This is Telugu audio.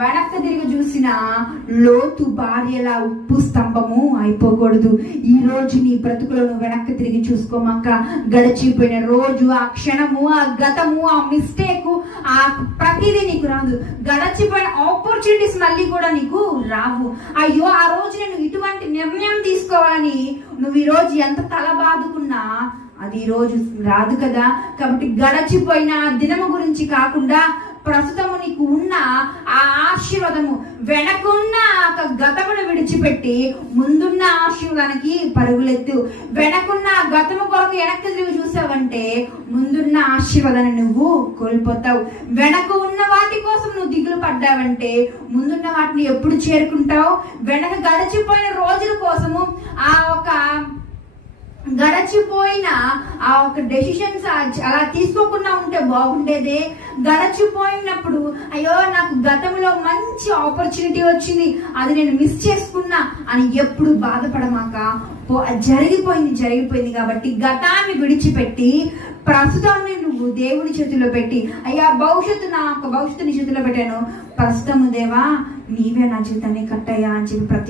వెనక్కి తిరిగి చూసిన లోతు భార్యలా ఉప్పు స్తంభము అయిపోకూడదు. ఈ రోజు నీ బ్రతుకులో నువ్వు వెనక్కి తిరిగి చూసుకోమాక. గడిచిపోయిన రోజు, ఆ క్షణము, ఆ గతము, ఆ మిస్టేక్, ఆ ప్రతిదీ నీకు రాదు. గడిచిపోయిన ఆపర్చునిటీస్ మళ్ళీ కూడా నీకు రావు. అయ్యో ఆ రోజు నేను ఇటువంటి నిర్ణయం తీసుకోవాలని నువ్వు ఈ రోజు ఎంత తల బాదుకున్నా అది ఈ రోజు రాదు కదా. కాబట్టి గడిచిపోయిన దినము గురించి కాకుండా ప్రస్తుతము నీకు ఉన్న ఆ ఆశీర్వాదము, వెనకున్న గతమును విడిచిపెట్టి ముందున్న ఆశీర్వాదానికి పరుగులెత్తు. వెనకున్న గతము కొరకు వెనక్కి తిరిగి చూసావంటే ముందున్న ఆశీర్వాదాన్ని నువ్వు కోల్పోతావు. వెనక ఉన్న వాటి కోసం నువ్వు దిగులు పడ్డావంటే ముందున్న వాటిని ఎప్పుడు చేరుకుంటావు? వెనక గడిచిపోయిన రోజుల కోసము గడచిపోయిన ఆ ఒక డెసిషన్స్ అలా తీసుకోకుండా ఉంటే బాగుండేదే. గడచిపోయినప్పుడు అయ్యో నాకు గతంలో మంచి ఆపర్చునిటీ వచ్చింది, అది నేను మిస్ చేసుకున్నా అని ఎప్పుడు బాధపడమాక. జరిగిపోయింది కాబట్టి గతాన్ని విడిచిపెట్టి ప్రస్తుతాన్ని నువ్వు దేవుని చేతిలో పెట్టి, అయ్యా భవిష్యత్తు నీ చేతిలో పెట్టాను, ప్రస్తుతము దేవా నీవే నా జీవితాన్ని కట్టయ్యా అని చెప్పి ప్రతి